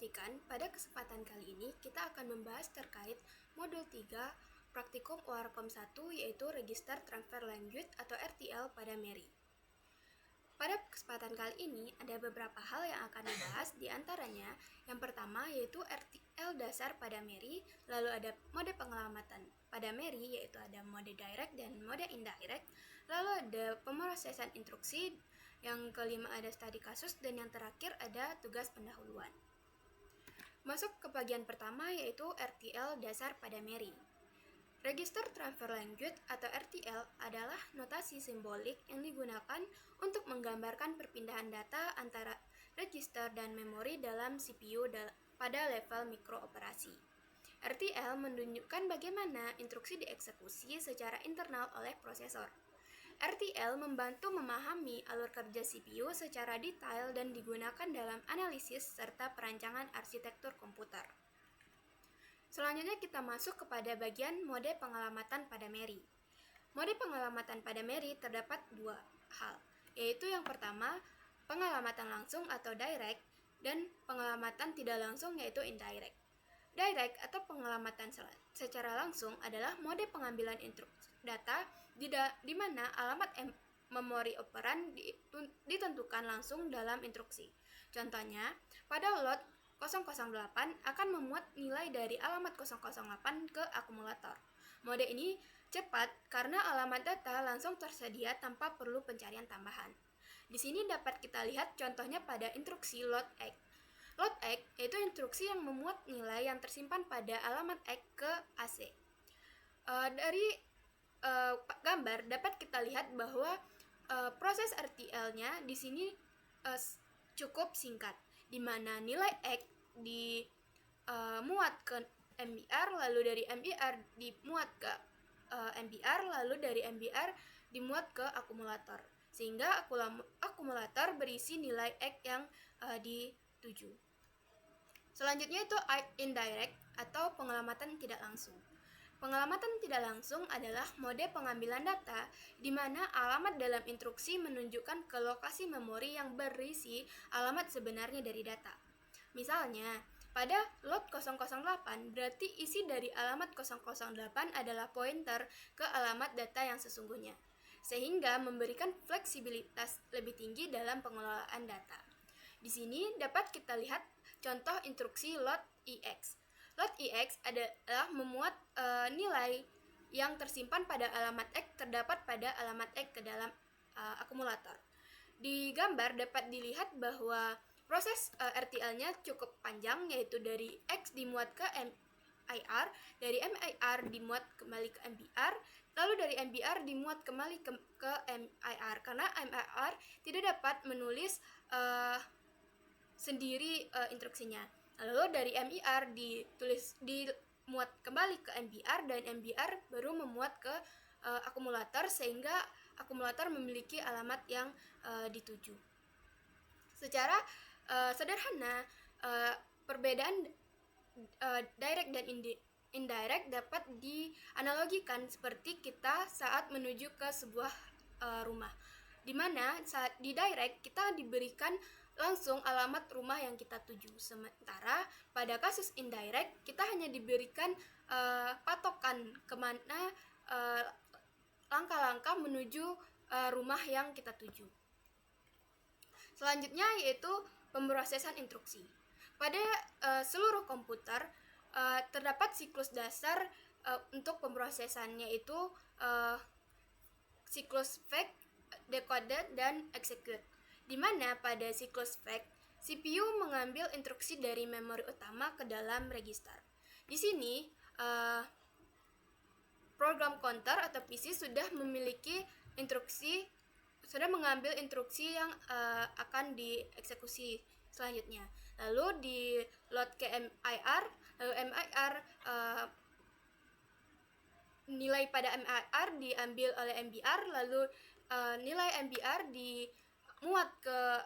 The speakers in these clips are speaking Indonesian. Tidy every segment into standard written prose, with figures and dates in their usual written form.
Perhatikan, pada kesempatan kali ini kita akan membahas terkait modul 3 praktikum ORCOM 1 yaitu Register Transfer Language atau RTL pada Mary. Pada kesempatan kali ini ada beberapa hal yang akan dibahas, diantaranya yang pertama yaitu RTL dasar pada Mary, lalu ada mode pengelamatan pada Mary yaitu ada mode direct dan mode indirect, lalu ada pemrosesan instruksi, yang kelima ada studi kasus, dan yang terakhir ada tugas pendahuluan. Masuk ke bagian pertama yaitu RTL dasar pada Mary. Register Transfer Language atau RTL adalah notasi simbolik yang digunakan untuk menggambarkan perpindahan data antara register dan memori dalam CPU pada level mikrooperasi. RTL menunjukkan bagaimana instruksi dieksekusi secara internal oleh prosesor. RTL membantu memahami alur kerja CPU secara detail dan digunakan dalam analisis serta perancangan arsitektur komputer. Selanjutnya kita masuk kepada bagian mode pengelamatan pada Mary. Mode pengelamatan pada Mary terdapat dua hal, yaitu yang pertama pengelamatan langsung atau direct dan pengelamatan tidak langsung yaitu indirect. Direct atau pengelamatan secara langsung adalah mode pengambilan instruksi data di mana alamat memori operan ditentukan langsung dalam instruksi. Contohnya, pada lot 008 akan memuat nilai dari alamat 008 ke akumulator. Mode ini cepat karena alamat data langsung tersedia tanpa perlu pencarian tambahan. Di sini dapat kita lihat contohnya pada instruksi load X. Load X yaitu instruksi yang memuat nilai yang tersimpan pada alamat X ke AC. Dari gambar dapat kita lihat bahwa proses RTL-nya di sini cukup singkat, di mana nilai X dimuat ke MBR, lalu dari MBR dimuat ke MBR, lalu dari MBR dimuat ke akumulator, sehingga akumulator berisi nilai X yang dituju. Selanjutnya itu indirect atau pengelamatan tidak langsung. Pengelamatan tidak langsung adalah mode pengambilan data di mana alamat dalam instruksi menunjukkan ke lokasi memori yang berisi alamat sebenarnya dari data. Misalnya, pada lot 008 berarti isi dari alamat 008 adalah pointer ke alamat data yang sesungguhnya, sehingga memberikan fleksibilitas lebih tinggi dalam pengelolaan data. Di sini dapat kita lihat contoh instruksi load EX. Load EX adalah memuat nilai yang tersimpan pada alamat X terdapat pada alamat X ke dalam akumulator. Di gambar dapat dilihat bahwa proses RTL-nya cukup panjang, yaitu dari X dimuat ke MIR, dari MIR dimuat kembali ke MBR, lalu dari MBR dimuat kembali ke MIR, karena MIR tidak dapat menulis sendiri instruksinya. Lalu dari MIR dimuat kembali ke MBR, dan MBR baru memuat ke akumulator sehingga akumulator memiliki alamat yang dituju. Secara sederhana, perbedaan direct dan indirect dapat dianalogikan seperti kita saat menuju ke sebuah rumah, di mana saat di direct kita diberikan langsung alamat rumah yang kita tuju, sementara pada kasus indirect kita hanya diberikan patokan kemana langkah-langkah menuju rumah yang kita tuju. Selanjutnya yaitu pemrosesan instruksi. Pada seluruh komputer terdapat siklus dasar untuk pemrosesannya, yaitu siklus fetch, decode, dan execute. Di mana pada siklus fetch, CPU mengambil instruksi dari memori utama ke dalam register. Di sini program counter atau PC sudah mengambil instruksi yang akan dieksekusi selanjutnya. Lalu di load ke MIR, lalu MIR nilai pada MIR diambil oleh MBR, lalu nilai MBR dimuat ke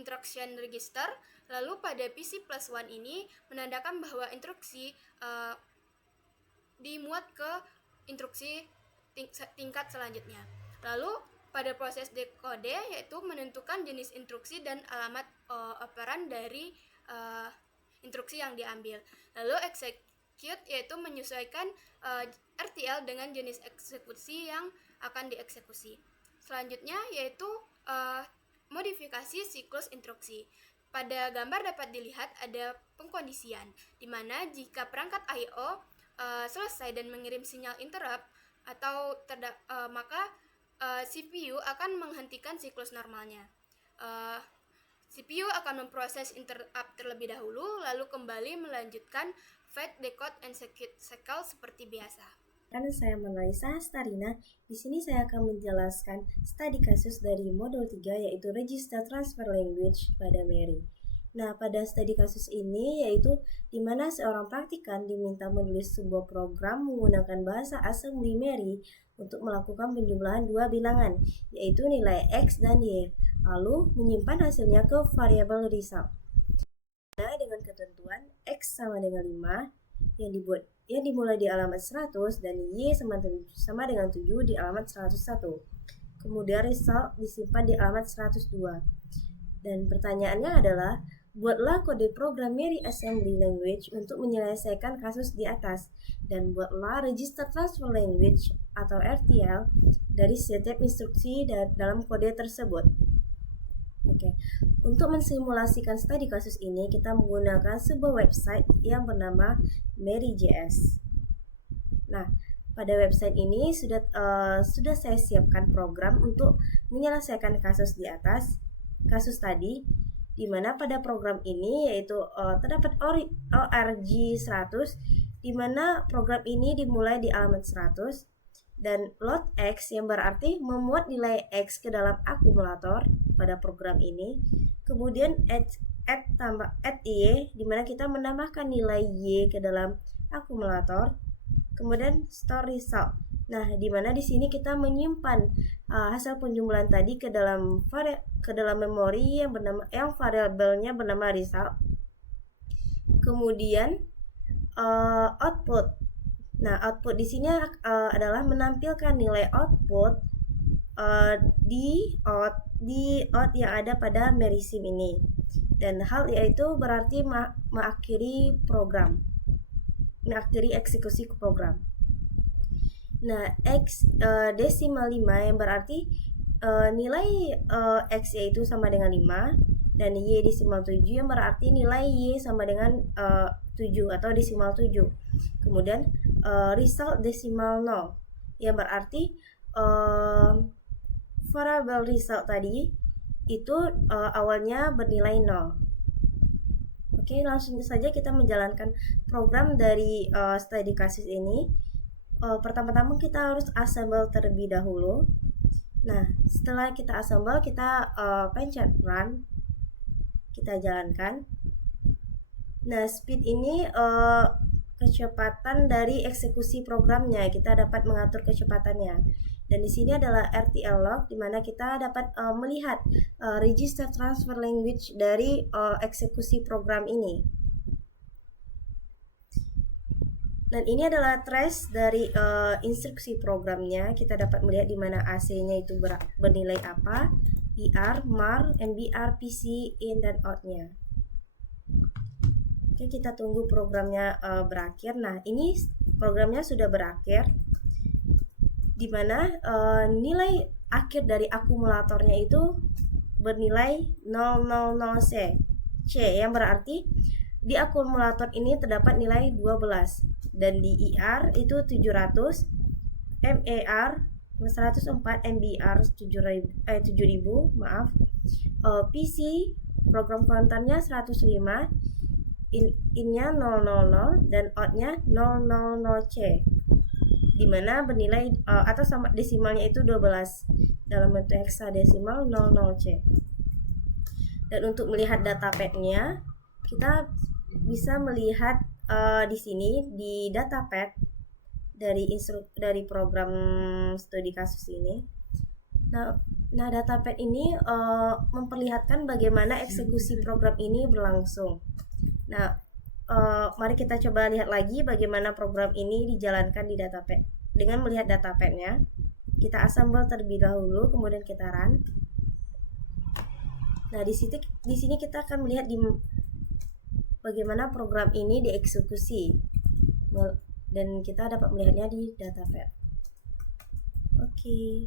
instruction register, lalu pada PC plus 1 ini menandakan bahwa instruksi dimuat ke instruksi tingkat selanjutnya. Lalu pada proses dekode yaitu menentukan jenis instruksi dan alamat operan dari instruksi yang diambil. Lalu execute yaitu menyesuaikan RTL dengan jenis eksekusi yang akan dieksekusi. Selanjutnya yaitu modifikasi siklus instruksi. Pada gambar dapat dilihat ada pengkondisian, di mana jika perangkat I/O selesai dan mengirim sinyal interrupt atau maka CPU akan menghentikan siklus normalnya. CPU akan memproses interrupt terlebih dahulu, lalu kembali melanjutkan fetch, decode, execute cycle seperti biasa. Karena saya Monalisa Starina, di sini saya akan menjelaskan studi kasus dari modul 3 yaitu Register Transfer Language pada Mary. Nah, pada studi kasus ini yaitu di mana seorang praktikan diminta menulis sebuah program menggunakan bahasa assembly Mary untuk melakukan penjumlahan dua bilangan, yaitu nilai X dan Y, lalu menyimpan hasilnya ke variabel result. Nah, dengan ketentuan X sama dengan 5 yang dimulai di alamat 100 dan Y sama dengan 7 di alamat 101. Kemudian result disimpan di alamat 102. Dan pertanyaannya adalah, buatlah kode program Mary Assembly Language untuk menyelesaikan kasus di atas, dan buatlah Register Transfer Language atau RTL dari setiap instruksi dalam kode tersebut. Oke. Untuk mensimulasikan studi kasus ini, kita menggunakan sebuah website yang bernama Mary.js. Nah, pada website ini sudah saya siapkan program untuk menyelesaikan kasus di atas, kasus tadi, di mana pada program ini yaitu terdapat ORG100, di mana program ini dimulai di alamat 100 dan load X yang berarti memuat nilai X ke dalam akumulator pada program ini. Kemudian add Y di mana kita menambahkan nilai Y ke dalam akumulator. Kemudian store result. Nah, di mana di sini kita menyimpan hasil penjumlahan tadi ke dalam memori yang variabelnya bernama result. Kemudian output. Nah, output di sini adalah menampilkan nilai output di out yang ada pada MarySim ini. Dan hal yaitu berarti mengakhiri eksekusi program. Nah, X desimal 5 yang berarti nilai X yaitu sama dengan 5, dan Y desimal 7 yang berarti nilai Y sama dengan 7 atau desimal 7. Kemudian result desimal 0 yang berarti variable result tadi itu awalnya bernilai 0. Oke, langsung saja kita menjalankan program dari studi kasus ini. Pertama-tama kita harus assemble terlebih dahulu. Nah, setelah kita assemble, kita pencet run, kita jalankan. Nah, speed ini kecepatan dari eksekusi programnya, kita dapat mengatur kecepatannya. Dan di sini adalah RTL log, di mana kita dapat melihat register transfer language dari eksekusi program ini. Dan ini adalah trace dari instruksi programnya. Kita dapat melihat di mana AC-nya itu bernilai apa, ER, MAR, MBR, PC, in, dan out-nya. Oke, kita tunggu programnya berakhir. Nah, ini programnya sudah berakhir, di mana nilai akhir dari akumulatornya itu bernilai 000C, yang berarti di akumulator ini terdapat nilai 12, dan di ER itu 700, MAR 104, MBR 7000, PC program counternya 105, in-nya 000 dan out-nya 000C, dimana bernilai atau sama desimalnya itu 12 dalam bentuk heksadesimal 00C. Dan untuk melihat datapad-nya, kita bisa melihat di sini di datapad dari program studi kasus ini. Nah, datapad ini memperlihatkan bagaimana eksekusi program ini berlangsung. Nah, mari kita coba lihat lagi bagaimana program ini dijalankan di datapad. Dengan melihat datapadnya, kita assemble terlebih dahulu, kemudian kita run. Nah, di sini kita akan melihat bagaimana program ini dieksekusi. Dan kita dapat melihatnya di Datapad. Oke.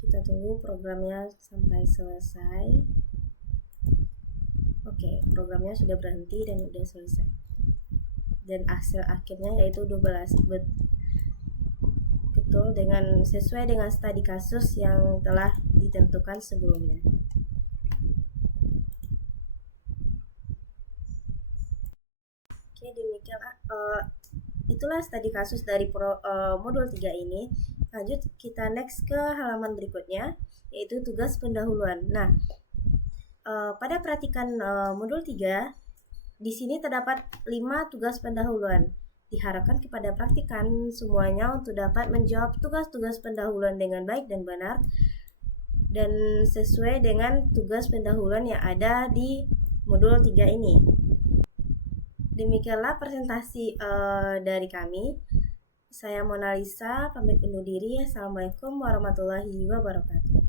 Kita tunggu programnya sampai selesai. Oke, programnya sudah berhenti dan sudah selesai. Dan hasil akhirnya yaitu 12. Betul, sesuai dengan studi kasus yang telah ditentukan sebelumnya. Oke, demikian itulah studi kasus dari modul 3 ini. Lanjut kita next ke halaman berikutnya, yaitu tugas pendahuluan. Nah, pada praktikan modul 3 di sini terdapat 5 tugas pendahuluan. Diharapkan kepada praktikan semuanya untuk dapat menjawab tugas-tugas pendahuluan dengan baik dan benar dan sesuai dengan tugas pendahuluan yang ada di modul 3 ini. Demikianlah presentasi dari kami. Saya Mona Lisa, pamit undur diri. Assalamualaikum warahmatullahi wabarakatuh.